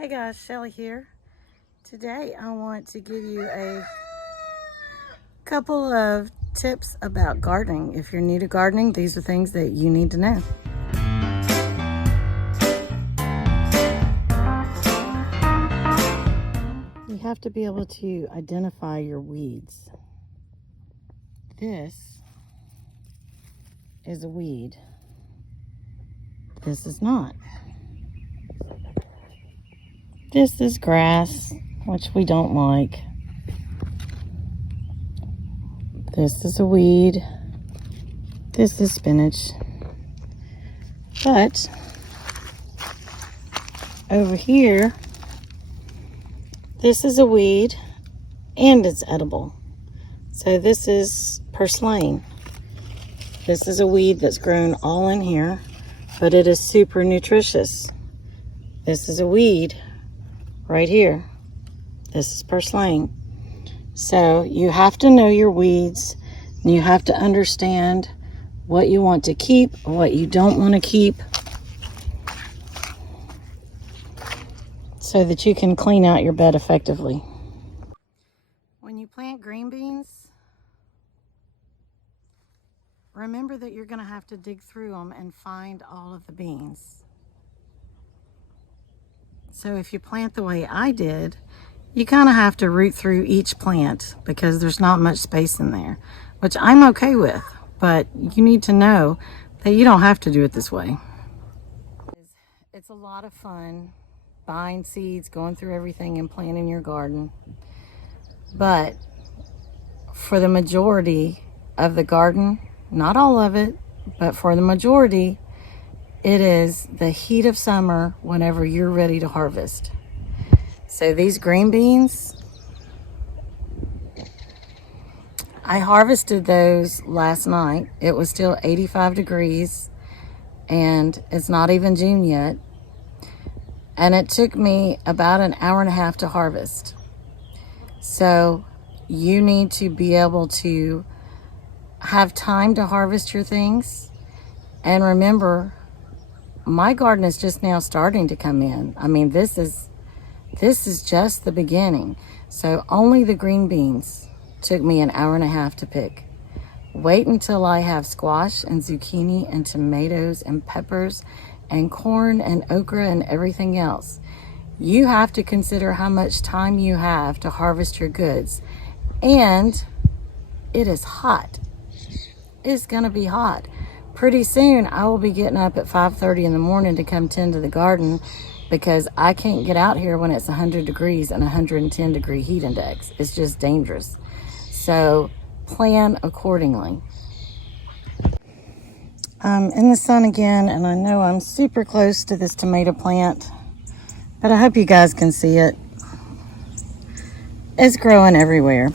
Hey guys, Shelly here. Today I want to give you a couple of tips about gardening. If you're new to gardening, these are things that you need to know. You have to be able to identify your weeds. This is a weed. This is not. This is grass, which we don't like. This is a weed. This is spinach. But over here, this is a weed and it's edible. So this is purslane. This is a weed that's grown all in here, but it is super nutritious. This is a weed right here. This is purslane. So you have to know your weeds, and you have to understand what you want to keep, what you don't want to keep, so that you can clean out your bed effectively. When you plant green beans, remember that you're going to have to dig through them and find all of the beans. So if you plant the way I did, you kind of have to root through each plant because there's not much space in there, which I'm okay with, but you need to know that you don't have to do it this way. It's a lot of fun buying seeds, going through everything and planting your garden. But for the majority of the garden, not all of it, but for the majority, it is the heat of summer whenever you're ready to harvest. So these green beans, I harvested those last night. It was still 85 degrees and it's not even June yet. And it took me about an hour and a half to harvest. So you need to be able to have time to harvest your things. And remember, my garden is just now starting to come in. I mean, this is just the beginning. So only the green beans took me an hour and a half to pick. Wait until I have squash and zucchini and tomatoes and peppers and corn and okra and everything else. You have to consider how much time you have to harvest your goods. And it is hot. It's gonna be hot. Pretty soon I will be getting up at 5:30 in the morning to come tend to the garden because I can't get out here when it's 100 degrees and 110 degree heat index. It's just dangerous. So plan accordingly. I'm in the sun again, and I know I'm super close to this tomato plant, but I hope you guys can see it. It's growing everywhere.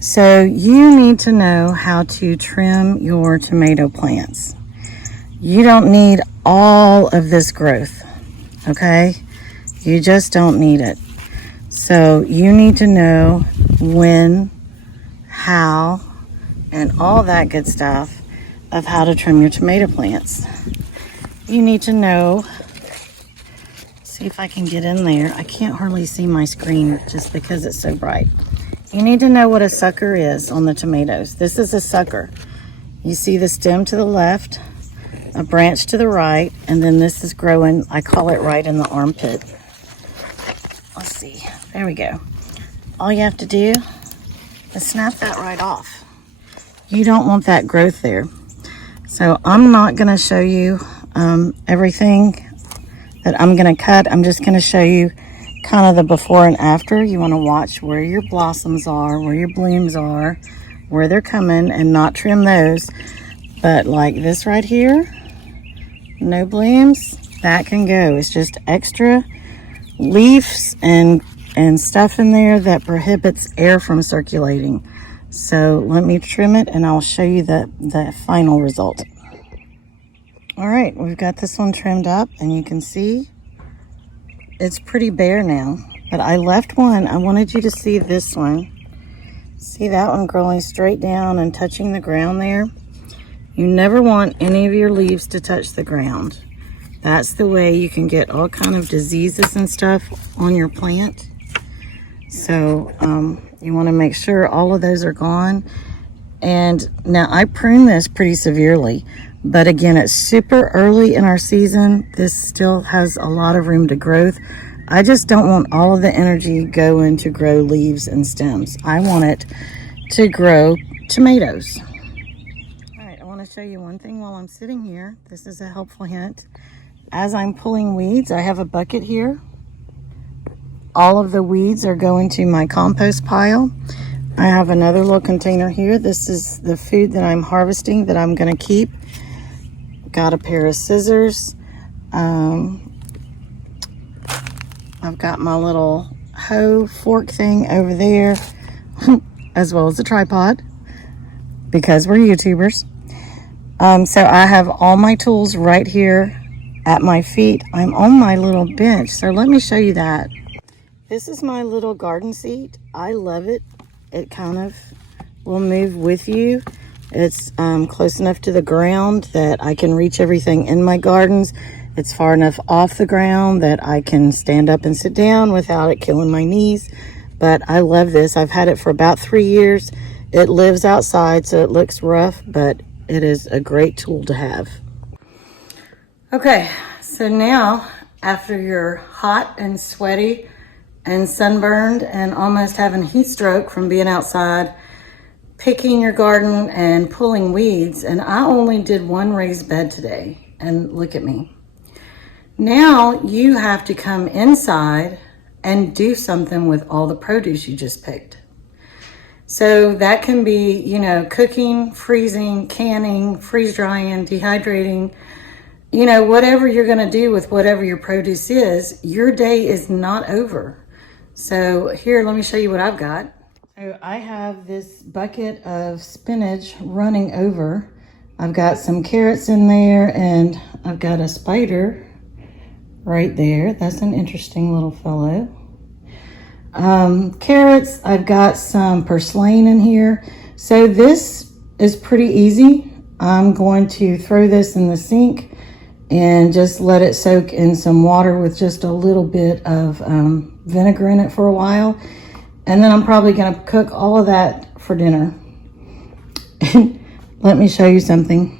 So you need to know how to trim your tomato plants. You don't need all of this growth, okay? You just don't need it. So you need to know when, how, and all that good stuff of how to trim your tomato plants. You need to know, see if I can get in there. I can't hardly see my screen just because it's so bright. You need to know what a sucker is on the tomatoes. This is a sucker. You see the stem to the left, a branch to the right, and then this is growing, I call it right in the armpit. Let's see, there we go. All you have to do is snap that right off. You don't want that growth there. So I'm not gonna show you everything that I'm gonna cut. I'm just gonna show you kind of the before and after. You wanna watch where your blossoms are, where your blooms are, where they're coming, and not trim those. But like this right here, no blooms, that can go. It's just extra leaves and stuff in there that prohibits air from circulating. So let me trim it and I'll show you the final result. All right, we've got this one trimmed up and you can see it's pretty bare now, but I left one. I wanted you to see this one. See that one growing straight down and touching the ground there? You never want any of your leaves to touch the ground. That's the way you can get all kind of diseases and stuff on your plant. So you want to make sure all of those are gone. And now I prune this pretty severely, but again, it's super early in our season. This still has a lot of room to growth. I just don't want all of the energy going to grow leaves and stems. I want it to grow tomatoes. All right, I want to show you one thing while I'm sitting here. This is a helpful hint. As I'm pulling weeds, I have a bucket here. All of the weeds are going to my compost pile. I have another little container here. This is the food that I'm harvesting that I'm going to keep. Got a pair of scissors. I've got my little hoe fork thing over there, as well as a tripod, because we're YouTubers. So I have all my tools right here at my feet. I'm on my little bench, so let me show you that. This is my little garden seat. I love it. It kind of will move with you. It's close enough to the ground that I can reach everything in my gardens. It's far enough off the ground that I can stand up and sit down without it killing my knees. But I love this. I've had it for about 3 years. It lives outside, so it looks rough, but it is a great tool to have. Okay, so now after you're hot and sweaty and sunburned and almost having heat stroke from being outside, picking your garden and pulling weeds, and I only did one raised bed today, and look at me. Now you have to come inside and do something with all the produce you just picked. So that can be, you know, cooking, freezing, canning, freeze drying, dehydrating, you know, whatever you're gonna do with whatever your produce is, your day is not over. So here, let me show you what I've got. So I have this bucket of spinach running over. I've got some carrots in there, and I've got a spider right there. That's an interesting little fellow. Carrots, I've got some purslane in here. So this is pretty easy. I'm going to throw this in the sink and just let it soak in some water with just a little bit of vinegar in it for a while. And then I'm probably gonna cook all of that for dinner. Let me show you something.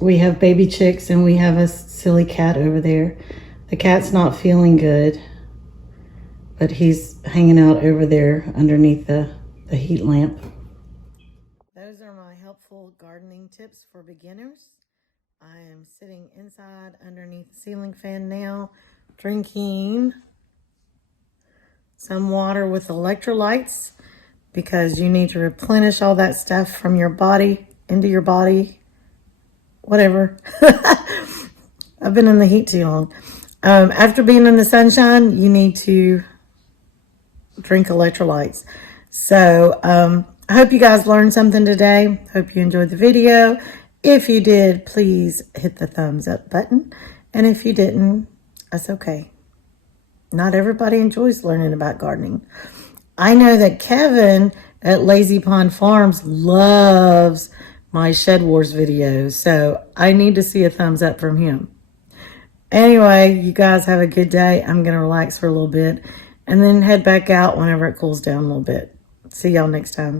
We have baby chicks and we have a silly cat over there. The cat's not feeling good, but he's hanging out over there underneath the heat lamp. Those are my helpful gardening tips for beginners. I am sitting inside underneath the ceiling fan now, drinking some water with electrolytes because you need to replenish all that stuff from your body into your body. Whatever. I've been in the heat too long. After being in the sunshine, you need to drink electrolytes. So I hope you guys learned something today. Hope you enjoyed the video. If you did, please hit the thumbs up button. And if you didn't, that's okay. Not everybody enjoys learning about gardening. I know that Kevin at Lazy Pond Farms loves my Shed Wars videos, so I need to see a thumbs up from him. Anyway, you guys have a good day. I'm going to relax for a little bit and then head back out whenever it cools down a little bit. See y'all next time.